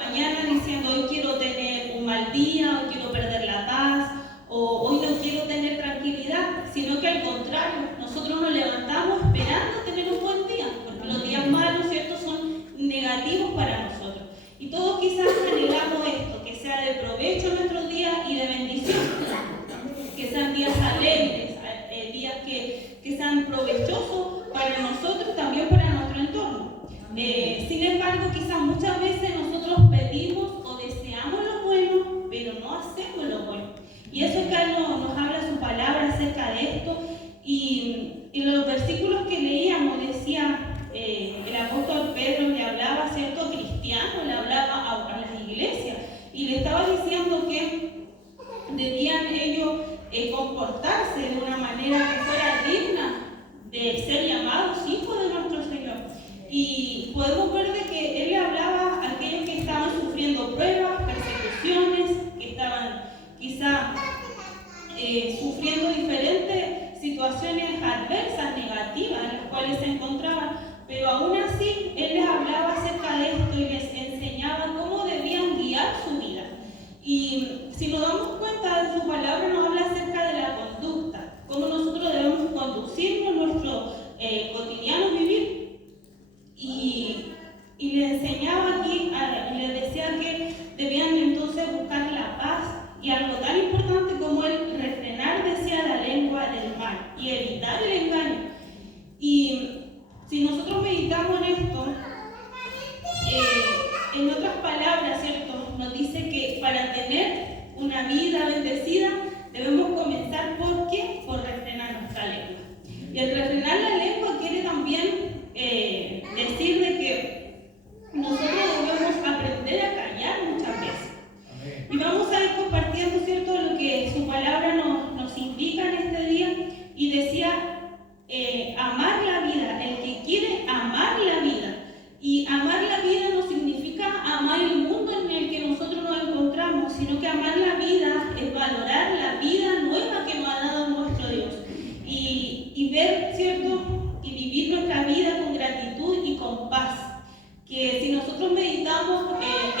mañana diciendo hoy quiero tener un mal día, hoy quiero perder la paz, o hoy no quiero tener tranquilidad, sino que al contrario, nosotros nos levantamos esperando tener un buen día, porque los días malos, ¿cierto?, son negativos para nosotros. Y todos quizás anhelamos esto, que sea de provecho nuestros días y de bendición, que sean días alegres, días que sean provechosos para nosotros, también para nuestro entorno. Sin embargo, quizás muchas veces nosotros pedimos o deseamos lo bueno, pero no hacemos lo bueno. Y eso acá nos habla su palabra acerca de esto. Y en los versículos que leíamos decía, el apóstol Pedro le hablaba a ciertos cristianos, le hablaba a las iglesias, y le estaba diciendo que debían ellos comportarse de una manera que fuera digna de ser llamados hijos de nuestro Señor. Y podemos ver de que él le hablaba a aquellos que estaban sufriendo pruebas, persecuciones, que estaban quizá sufriendo diferentes situaciones adversas, negativas, en las cuales se encontraban, pero aún así él les hablaba acerca de esto y les enseñaba cómo debían guiar su vida. Y si nos damos cuenta de su palabra, nos habla acerca de la conducta, cómo nosotros debemos conducirnos nuestro cotidiano vivir. Y le enseñaba aquí, le decía que debían entonces buscar la paz y algo tan importante como el refrenar, decía, la lengua del mal y evitar el engaño. Y si nosotros meditamos en esto, en otras palabras, ¿cierto?, nos dice que para tener una vida bendecida debemos comenzar ¿por qué? Por refrenar nuestra lengua. Y el refrenar la lengua quiere también decir de que nosotros debemos aprender a callar muchas veces. Amén. Y vamos a ir compartiendo, ¿cierto?, lo que su palabra nos indica en este día. Y decía, amar la vida, el que quiere amar la vida. Y amar la vida no significa amar el mundo en el que nosotros nos encontramos, sino que amar la vida es valorar la vida nueva que nos ha dado nuestro Dios. Y ver, ¿cierto?, y vivir nuestra vida con gratitud y con paz. Que si nosotros meditamos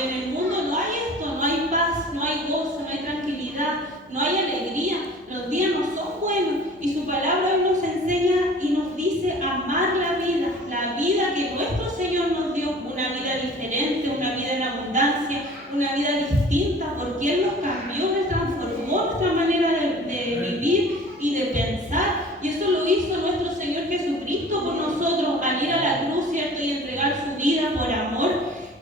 en el mundo no hay esto, no hay paz, no hay gozo, no hay tranquilidad, no hay alegría, los días no son buenos. Y su palabra hoy nos enseña y nos dice amar la vida que nuestro Señor nos dio, una vida diferente, una vida en abundancia, una vida distinta, porque Él nos cambió, nos transformó nuestra manera de vivir y de pensar. Y eso lo hizo nuestro Señor Jesucristo por nosotros al ir a la cruz, ¿cierto?, y entregar su vida por amor.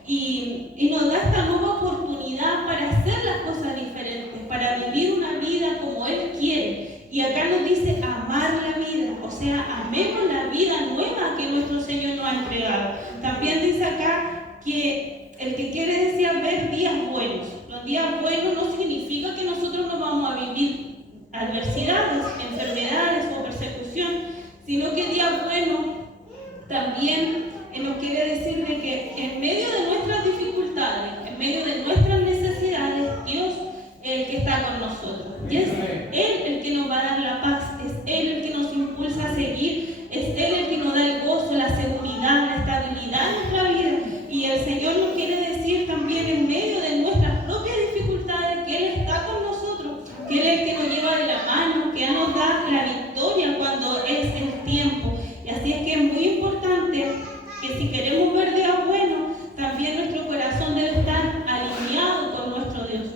Y nos da esta nueva oportunidad para hacer las cosas diferentes, para vivir una vida como Él quiere. Y acá nos dice amar la vida, o sea, amemos la vida nueva que nuestro Señor nos ha entregado. También dice acá que el que quiere, decía, ver días buenos. Los días buenos no significa que nosotros no vamos a vivir adversidades, enfermedades o persecución, sino que día bueno también nos quiere decir de que en medio de nuestras dificultades, en medio de nuestras necesidades, Dios es el que está con nosotros. Y es Él el que nos va a dar la paz, es Él el que nos impulsa a seguir, es Él el que nos da el gozo, la seguridad, la estabilidad en nuestra vida. Y el Señor nos quiere decir también en medio de nuestras propias dificultades que Él está con nosotros, que Él es el que nos lleva de la mano, que Él nos da la victoria cuando es el tiempo. Y así es que es muy importante que si queremos ver días buenos, también nuestro corazón debe estar alineado con nuestro Dios.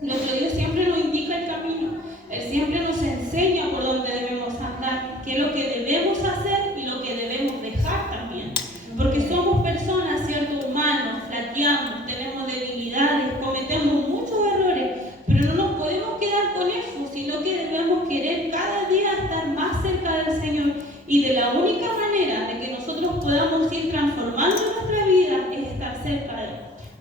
Nuestro Dios siempre nos indica el camino, Él siempre nos enseña por dónde debemos andar, qué es lo que debemos hacer y lo que debemos dejar también. Porque somos personas, ¿cierto?, humanos, flaqueamos, tenemos debilidades, cometemos muchos errores, pero no nos podemos quedar con eso, sino que debemos querer cada día estar más cerca del Señor. Y de la única manera de que nosotros podamos ir transformando nuestra vida es estar cerca de Él.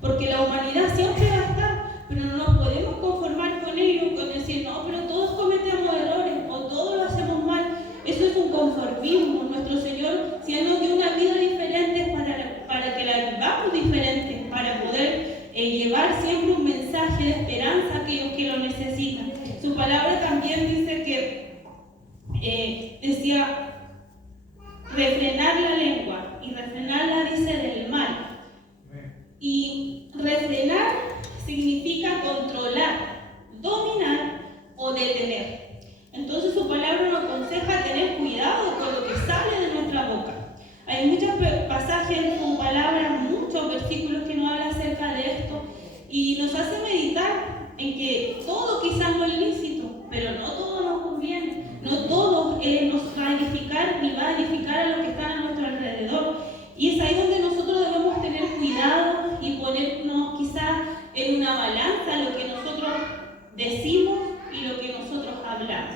Porque la humanidad siempre va a estar, pero no nos podemos conformar con ello, con decir, no, pero todos cometemos errores o todos lo hacemos mal. Eso es un conformismo. Nuestro Señor, si Él nos dio una vida diferente para que la vivamos diferente, para poder llevar siempre un mensaje de esperanza a aquellos que lo necesitan. Su palabra también dice que, decía, refrenar la lengua, y refrenarla dice del mal. Y refrenar significa controlar, dominar o detener. Entonces su palabra nos aconseja tener cuidado con lo que sale de nuestra boca. Hay muchos pasajes en su palabra, muchos versículos que nos hablan acerca de esto y nos hace meditar en que todo quizás no es lícito, pero no todo nos conviene, no todo nos va a edificar ni va a edificar a los que están a nuestro alrededor. Y es ahí donde nosotros debemos tener cuidado y ponernos quizás en una balanza lo que nosotros decimos y lo que nosotros hablamos.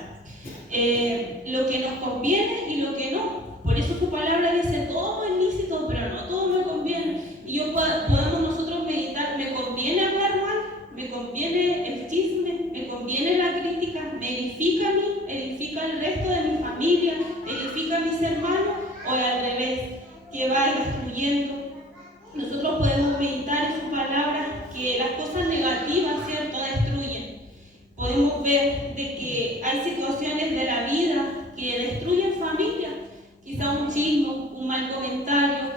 Lo que nos conviene y lo que no. Por eso su palabra dice, todo es lícito, pero no todo me conviene. Y podemos nosotros meditar, ¿me conviene hablar mal? ¿Me conviene el chisme? ¿Me conviene la crítica? ¿Me edifica a mí? ¿Edifica al resto de mi familia? ¿Edifica a mis hermanos? ¿O al revés, que va destruyendo? Nosotros podemos meditar en su palabra que las cosas negativas, ¿cierto?, destruyen. Podemos ver de que hay situaciones de la vida que destruyen familias, quizá un chisme, un mal comentario,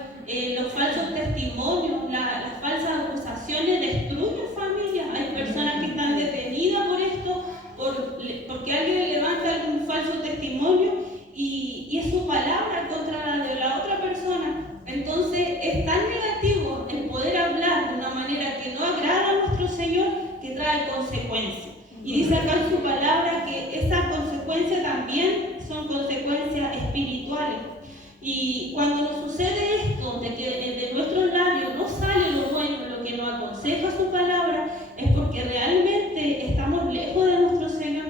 los falsos testimonios, las falsas acusaciones destruyen familias. Hay personas que están detenidas por esto, porque alguien levanta algún falso testimonio y es su palabra contra la de la otra persona. Entonces es tan negativo el poder hablar de una manera que no agrada a nuestro Señor que trae consecuencias. Y dice acá en su palabra que esas consecuencias también son consecuencias espirituales. Y cuando nos sucede esto, de que de nuestros labios no sale lo bueno, lo que nos aconseja su palabra, es porque realmente estamos lejos de nuestro Señor.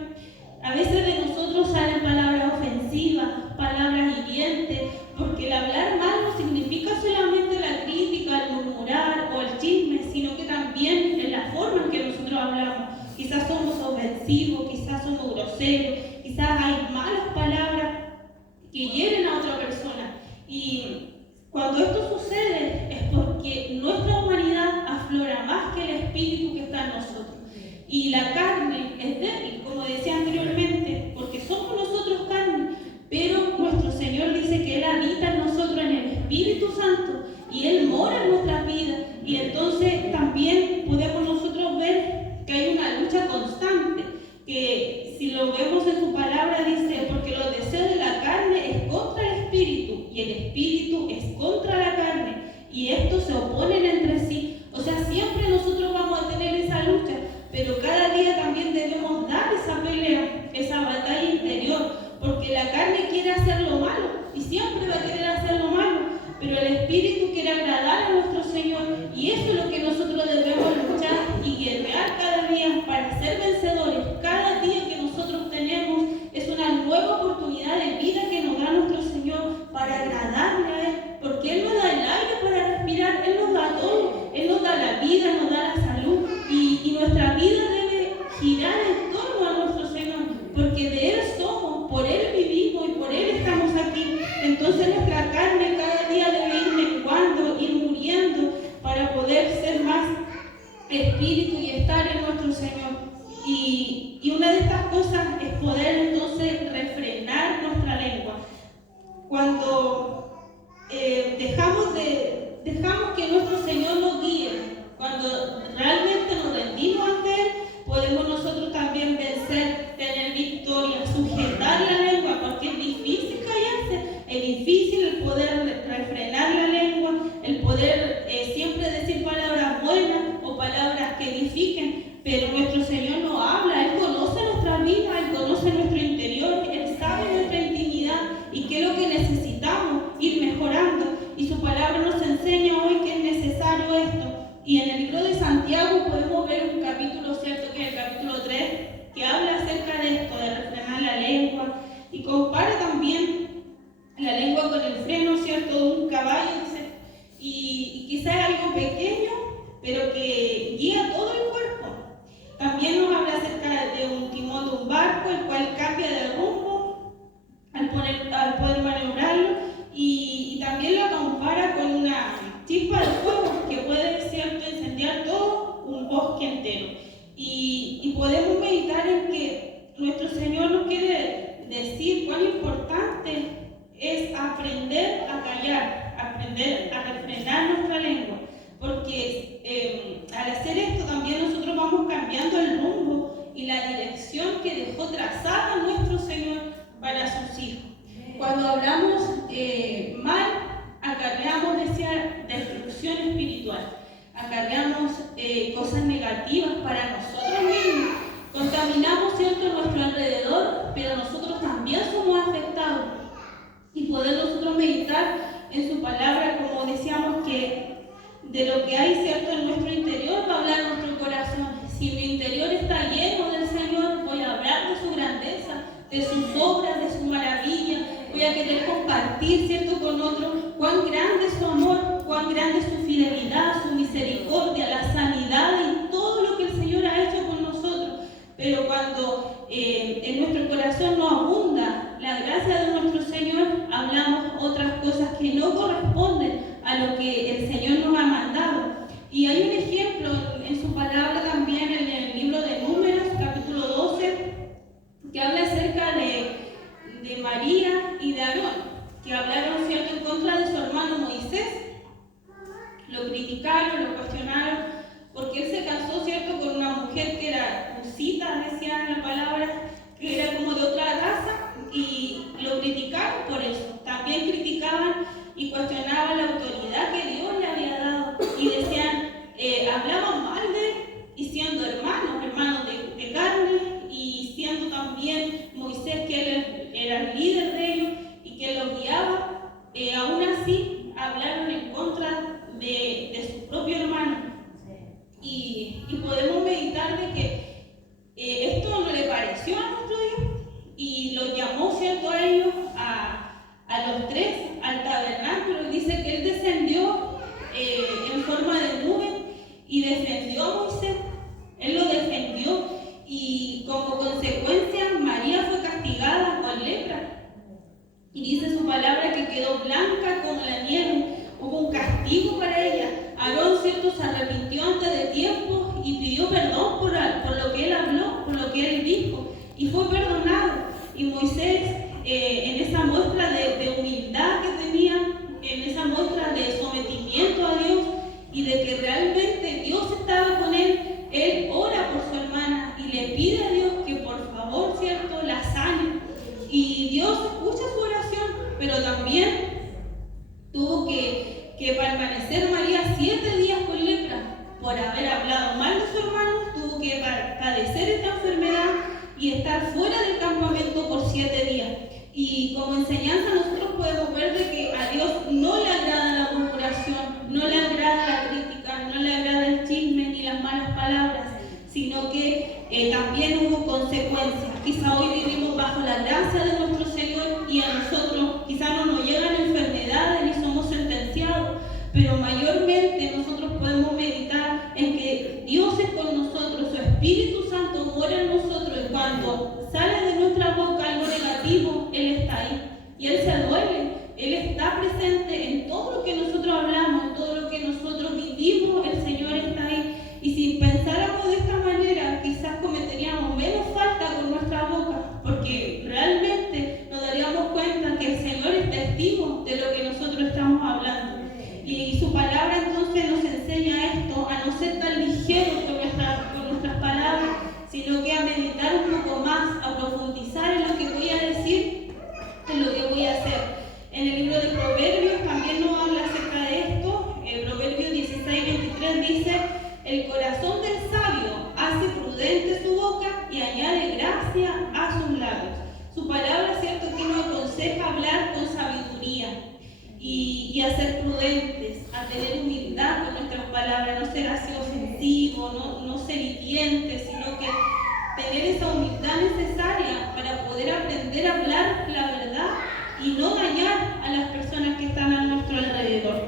A veces de nosotros salen palabras ofensivas, palabras hirientes, porque el hablar mal no significa solamente la crítica, el murmurar o el chisme, sino que también en la forma en que nosotros hablamos. Quizás somos ofensivos, quizás somos groseros, quizás hay malas palabras que hieren a otra persona. Y cuando esto sucede es porque nuestra humanidad aflora más que el espíritu que está en nosotros. Y la carne es débil, como decía anteriormente, porque somos nosotros carne, pero nuestro Señor dice que Él habita en nosotros en el Espíritu Santo y Él mora en nuestras vidas. Y entonces también podemos nosotros ver que hay una lucha constante, que si lo vemos en su palabra dice, porque los deseos de la carne es contra el espíritu y el espíritu es contra la carne y estos se oponen entre sí. O sea, siempre nosotros vamos a tener esa lucha, pero cada día también debemos dar esa pelea, esa batalla interior, porque la carne quiere hacer lo malo y siempre va a querer hacer lo malo, pero el espíritu quiere agradar a nuestro Señor y eso es lo que nosotros debemos luchar y guerrear cada día para ser vencedores. Cada día que nosotros tenemos es una nueva oportunidad de vida que nos da nuestro Señor para agradarle a Él, porque Él nos da el aire para respirar, Él nos da todo, Él nos da la vida, nos da la salud y nuestra vida debe girar en torno a nuestro Señor, porque de Él somos, por Él vivimos y por Él estamos aquí. Entonces nuestra carne cada día debe ir menguando, ir muriendo para poder ser más espíritu y estar en nuestro Señor. Y una de estas cosas es poder entonces refrenar nuestra lengua. Cuando dejamos que nuestro Señor nos guíe, cuando realmente nos rendimos ante Él, podemos nosotros también vencer, tener victoria, sujetar la lengua, porque es difícil callarse, es difícil el poder refrenar la lengua, el poder siempre decir palabras buenas o palabras que edifiquen, pero nuestro Señor nos habla, Él conoce nuestra vida, Él conoce nuestro interior, Él sabe nuestra intimidad y qué es lo que necesitamos ir mejorando, y su palabra nos enseña hoy que es necesario esto. Y en el libro de Santiago podemos ver un capítulo, ¿cierto?, que es el capítulo 3, que habla acerca de esto, de refrenar la lengua, y compara también la lengua con el freno, ¿cierto?, de un caballo, dice, y quizás es algo pequeño, pero que guía todo el cuerpo. También nos habla acerca de un timón de un barco, el cual cambia de rumbo al poder maniobrarlo, y también lo compara con una chispa de fuego que puede, ¿cierto?, incendiar todo un bosque entero. Y podemos meditar en que nuestro Señor nos quiere decir cuán importante es aprender a callar, aprender a refrenar nuestra lengua, porque al hacer cambiando el rumbo y la dirección que dejó trazada nuestro Señor para sus hijos. Cuando hablamos mal, acarreamos, decía, destrucción espiritual, acarreamos cosas negativas para nosotros mismos, contaminamos, ¿cierto?, nuestro alrededor, pero nosotros también somos afectados. Y poder nosotros meditar en su palabra, como decíamos, que de lo que hay, ¿cierto?, en nuestro interior va a hablar nuestro corazón. Si mi interior está lleno del Señor, voy a hablar de su grandeza, de sus obras, de su maravilla. Voy a querer compartir, ¿cierto?, con otros cuán grande es su amor, cuán grande es su fidelidad, su misericordia, la sanidad y todo lo que el Señor ha hecho con nosotros. Pero cuando en nuestro corazón no abunda la gracia de nuestro Señor, hablamos otras cosas que no corresponden a lo que el Señor nos ha mandado. Y hay un ejemplo en su palabra también en el libro de Números, capítulo 12, que habla acerca de María y de Aarón, que hablaron, ¿cierto?, en contra de su hermano Moisés. Lo criticaron, lo cuestionaron, porque él se casó, ¿cierto?, con una mujer que era cusita, decía en la palabra, que era como de otra raza, y lo criticaron por eso. También criticaban y cuestionaban la autoridad que Dios le había dado, y decían, hablaban mal de él, y siendo hermanos de carne, y siendo también Moisés, que él era el líder de ellos y que los guiaba, aún así hablaron en contra de su propio hermano. Y podemos meditar de que esto no le pareció a nuestro Dios, y los llamó, ¿cierto?, a ellos, a los tres, al tabernáculo, y dice que él descendió en forma de nube y defendió a Moisés. Él lo defendió, y como consecuencia María fue castigada con lepra, y dice su palabra que quedó blanca como la nieve. Hubo un castigo para ella. Aarón, ¿cierto?, se arrepintió antes de tiempo y pidió perdón por lo que él habló, por lo que él dijo, y fue perdonado. Y Moisés, en esa muestra de humildad que tenía, en esa muestra de sometimiento a Dios y de que realmente Dios estaba con él ora por su hermana y le pide a Dios que por favor, ¿cierto?, la sane. Y Dios escucha su oración, pero también tuvo que permanecer María 7 días con lepra por haber hablado mal de su hermano. Tuvo que padecer esta enfermedad y estar fuera del campamento por 7 días. Y como enseñanza nosotros podemos ver de que a Dios no le agrada la murmuración, no le agrada la crítica, no le agrada el chisme ni las malas palabras, sino que también hubo consecuencias. Quizá hoy vivimos bajo la gracia de nuestro Señor y a nosotros quizá no nos llegan enfermedades ni somos sentenciados, pero mayormente nosotros podemos meditar en que Dios es con nosotros, su Espíritu Santo mora en nosotros, y cuando sale de nuestra boca algo negativo, Él está ahí y Él se duele. Él está presente en todo lo que nosotros hablamos, en todo lo que nosotros vivimos. El Señor está ahí. Y si pensáramos de esta manera, quizás cometeríamos menos falta con nuestra boca, porque realmente nos daríamos cuenta que el Señor es testigo de lo que nosotros estamos hablando. Y su palabra entonces nos enseña esto, a no ser tan ligeros con nuestras palabras, sino que a meditar un poco más, a profundizar en lo que voy a decir, en lo que voy a hacer. En el libro de Proverbios también nos habla acerca de esto. Proverbios 16:23 dice: el corazón del sabio hace prudente su boca y añade gracia a sus labios. Su palabra, cierto, que nos aconseja hablar con sabiduría y a ser prudentes, a tener humildad con nuestras palabras, no ser así ofensivo, no ser hirientes, sino que tener esa humildad necesaria para poder aprender a hablar la verdad y no dañar a las personas que están a nuestro alrededor.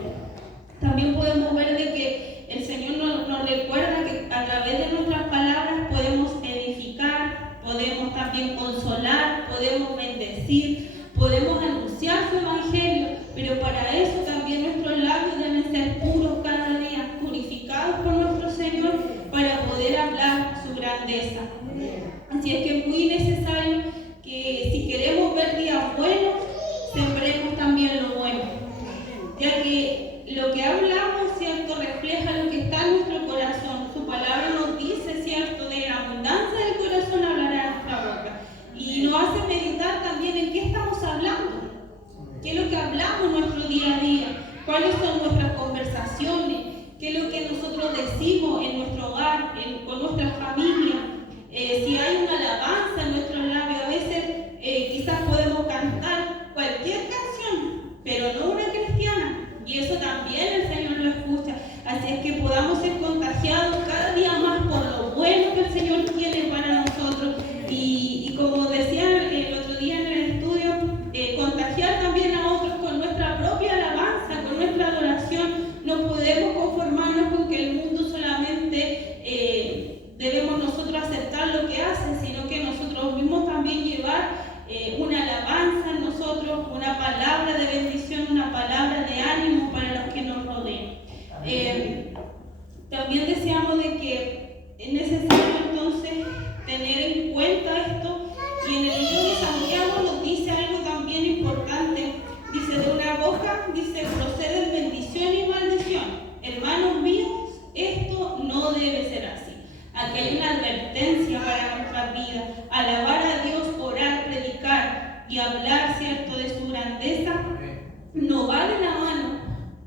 También podemos ver de que el Señor nos recuerda que a través de nuestras palabras podemos edificar, podemos también consolar, podemos bendecir, podemos anunciar su evangelio, pero para eso también nuestros labios deben ser puros cada día, purificados por nuestro Señor, para poder hablar su grandeza. Así es que es muy necesario que si queremos ver días buenos, sembremos también lo bueno, ya que lo que hablamos, ¿cierto?, refleja lo que está en nuestro corazón. Su palabra nos dice, ¿cierto?, de nosotros decimos en nuestro hogar, con nuestra familia, si hay una alabanza en nuestros labios, a veces quizás podemos cantar cualquier canción, pero no una cristiana, y eso también el Señor lo escucha. Así es que podamos ser contagiados cada día más por lo bueno que el Señor tiene para nosotros, y como decía el otro día en el estudio, contagiar también a otros con nuestra propia alabanza, con nuestra adoración. No podemos conformarnos con que el mundo solamente debemos nosotros aceptar lo que hacen, sino que nosotros mismos también llevar una alabanza en nosotros, una palabra de bendición, una palabra de ánimo para los que nos rodean. También decíamos de que es necesario entonces tener en cuenta esto, y en el libro de Santiago nos dice algo también importante. Dice: de una boca, dice, proceden bendición y maldición. Hermanos míos, esto no debe ser así. Aquí hay una advertencia para nuestras vidas. Alabar a Dios, orar, predicar y hablar, ¿cierto?, de su grandeza, no va de la mano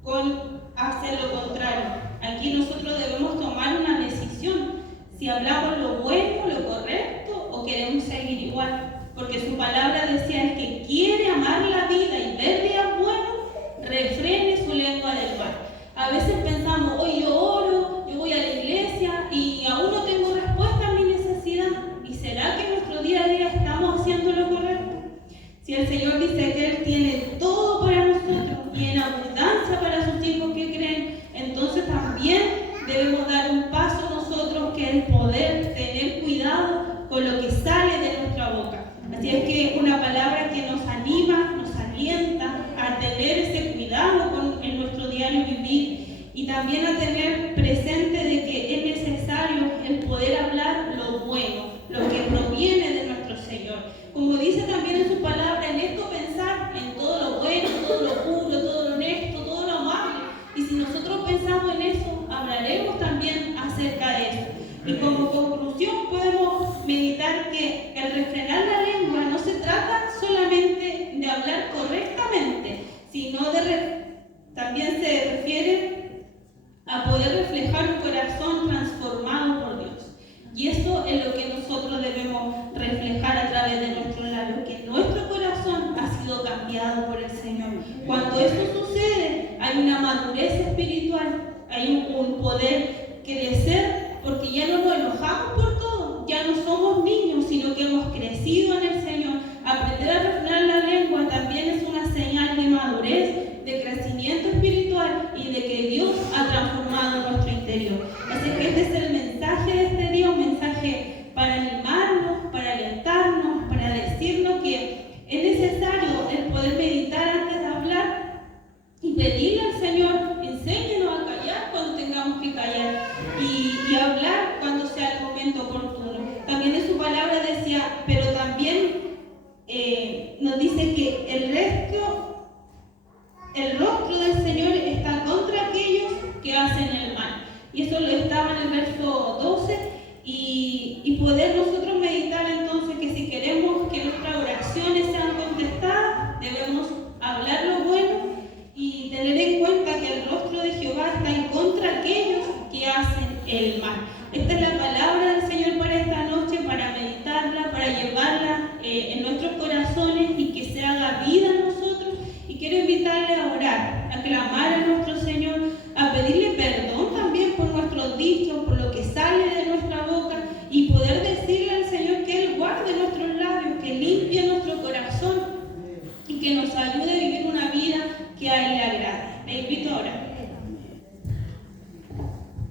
con hacer lo contrario. Aquí nosotros debemos tomar una decisión, si hablamos lo bueno, lo correcto, o queremos seguir igual. Porque su palabra decía: el que quiere amar la vida y ver días buenos, refrene su lengua del mal. A veces pensamos: hoy yo oro, yo voy a la iglesia y aún no tengo respuesta a mi necesidad. ¿Y será que en nuestro día a día estamos haciendo lo correcto? Si el Señor dice que Él tiene todo para nosotros y en abundancia para sus hijos que creen, entonces también debemos dar un paso nosotros, que es el poder tener cuidado con lo que sale de nuestra boca. Así es que una palabra que nos anima, nos alienta a tener ese cuidado en nuestro diario vivir, y también a tener presente de que es necesario el poder hablar lo bueno, lo que proviene de nuestro Señor. Como dice también en su palabra, en esto pensar, en todo lo bueno, todo lo puro, todo lo honesto, todo lo amable. Y si nosotros pensamos en eso, hablaremos también acerca de eso. Y como conclusión podemos meditar que el refrenar la lengua no se trata solamente de hablar correctamente, sino también se refiere a poder reflejar un corazón transformado por Dios. Y eso es lo que nosotros debemos reflejar a través de nuestros labios, que nuestro corazón ha sido cambiado por el Señor. Cuando eso sucede, hay una madurez espiritual, hay un poder crecer, porque ya no nos enojamos por todo, ya no somos niños, sino que hemos crecido en el Señor. Aprender a refrenar la lengua también es una señal de madurez, de crecimiento espiritual y de que Dios ha transformado nuestro interior. Así que este es el mensaje de este día, un mensaje para animarnos, para alentarnos, para decirnos que es necesario el poder meditar antes de hablar y pedirle al Señor: enséñenos a callar cuando tengamos que callar y hablar cuando sea el momento oportuno. También en su palabra decía, pero también nos dice que el rostro del Señor está contra aquellos que hacen el mal. Y eso lo estaba en el verso 12, y poder nosotros meditar entonces que si queremos que nuestras oraciones sean contestadas, debemos hablar lo bueno y tener en cuenta que el rostro de Jehová está en contra de aquellos que hacen el mal. Esta es la palabra del Señor para esta noche, para meditarla, para llevarla en nuestros corazones y que se haga vida en nosotros. Y quiero invitarle a orar, a clamar a nuestro Señor, a pedirle perdón también por nuestros dichos, por lo que sale de nuestra boca, y poder decirle al Señor que Él guarde nuestros labios, que limpie nuestro corazón y que nos ayude